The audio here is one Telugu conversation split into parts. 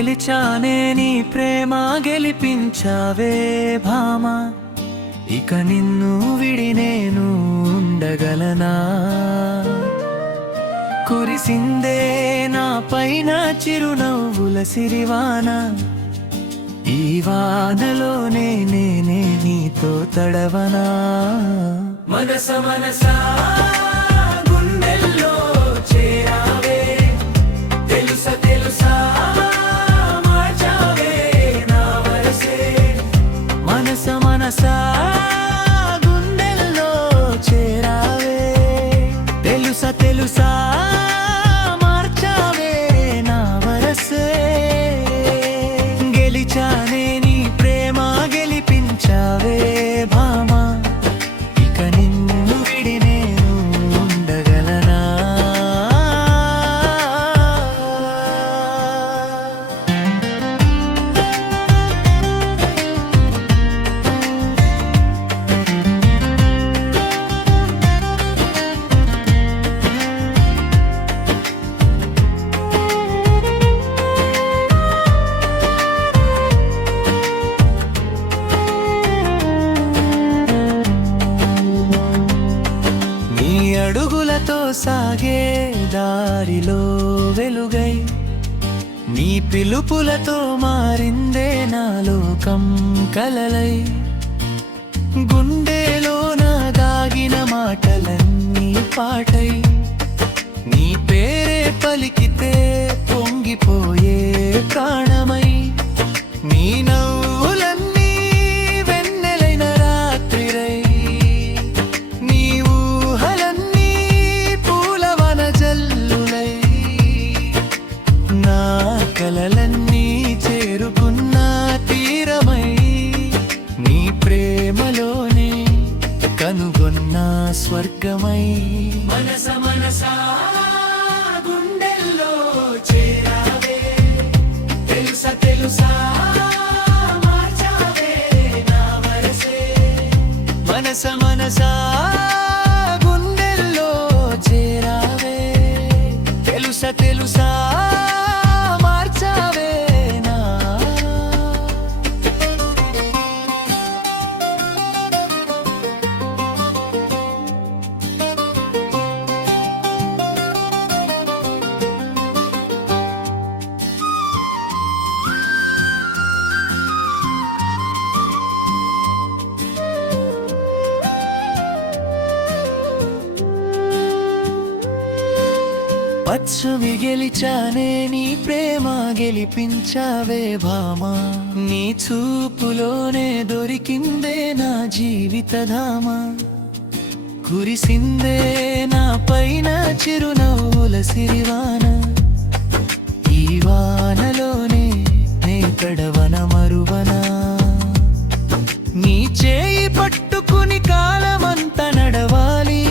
గెలిచానే నీ ప్రేమ గెలిపించావే భామా, ఇక నిన్ను విడి నేను ఉండగలనా? కురిసిందే నా పైన చిరునవ్వుల సిరివాన, ఈ వానలోనే నేనే నీతో తడవనా? మనస మనసా గుండెల్లో చేరావే, తెలుసా తెలుసా మార్చావే నా వరసే. మనస మనసా గుండెల్లో చేరావే, తెలుసా తెలుసా మార్చావే నా వరసే. గెలిచానే నీ ప్రేమ గెలిపించావే భామా, ఇక నిన్ను విడి నేను ఉండగలనా? అడుగులతో సాగే దారిలో వెలుగై, నీ పిలుపులతో మారిందే నా లోకం కలలై. గుండెలోన దాగిన మాటలన్నీ పాటై, నీ పేరే పలికితే పొంగిపోయే ప్రాణమై. నీ నవ్వులన్నీ వెన్నెలైన రాత్రిరై, నీ ఊహలన్నీ పూలవన జల్లులై. నా కలలన్నీ చేరుకున్న తీరమై, నీ ప్రేమలోనే కనుగొన్న స్వర్గమై. మనస మనసా గుండెల్లో చేరావే, తెలుసా తెలుసా మార్చావే నా వరసే. మనస మనసా గుండెల్లో చేరావే, తెలుసా తెలుసా మార్చావే నా. పచ్చవి గెలిచానే నీ ప్రేమ గెలిపించావే భామా, నీ చూపులోనే దొరికిందే నా జీవిత ధామ. కురిసిందే నా పైన చిరునవ్వుల సిరివాన, ఈ వానలోనే నే తడవన మరువనా? నీ చేయి పట్టుకుని కాలమంతా నడవాలి,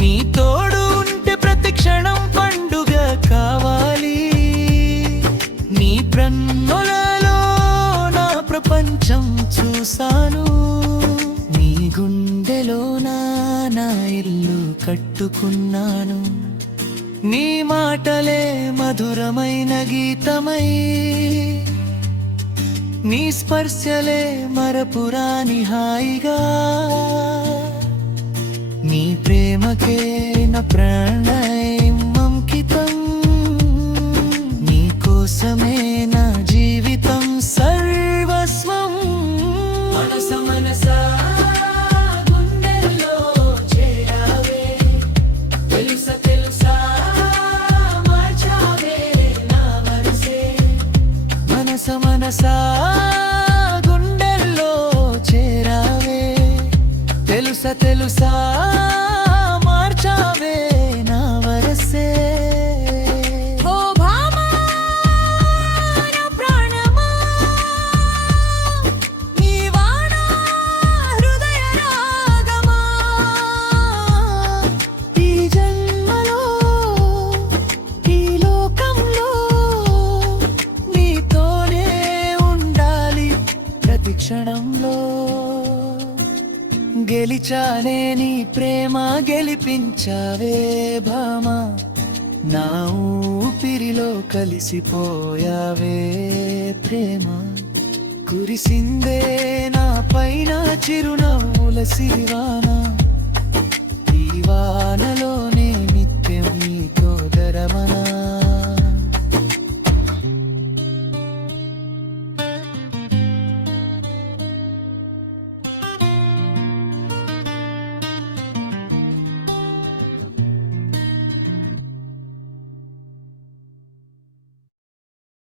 నీ తోడు ఉంటే ప్రతి క్షణం పండుగ కావాలి. నీ ప్రన్నులలో నా ప్రపంచం చూసాను, నీ గుండెలో నా ఇల్లు కట్టుకున్నాను. నీ మాటలే మధురమైన గీతమై, నీ స్పర్శలే మరపురాని హాయిగా. నీ ప్రేమకే నా ప్రాణైమంకితం, నీ కోసమే నా జీవితం సర్వస్వం. మనస మనసా గుండెల్లో చేరావే, తెలుసా తెలుసా మార్చావే నా వరసే. మనస మనసా గుండెల్లో చేరావే, తెలుసా తెలుసా మార్చావే నా వరసే. ఓ భామా నా ప్రాణమా, నీ వాన హృదయ రాగమా. ఈ జన్మలో ఈ లోకంలో నీతోనే ఉండాలి ప్రతి క్షణంలో. గెలిచానే నీ ప్రేమ గెలిపించావే భామా, నా ఊపిరిలో కలిసిపోయావే ప్రేమ, కురిసిందే నా పైన చిరునవ్వుల సిరివాన, ఈ వానలోనే నిత్యం నీతో దరమనా.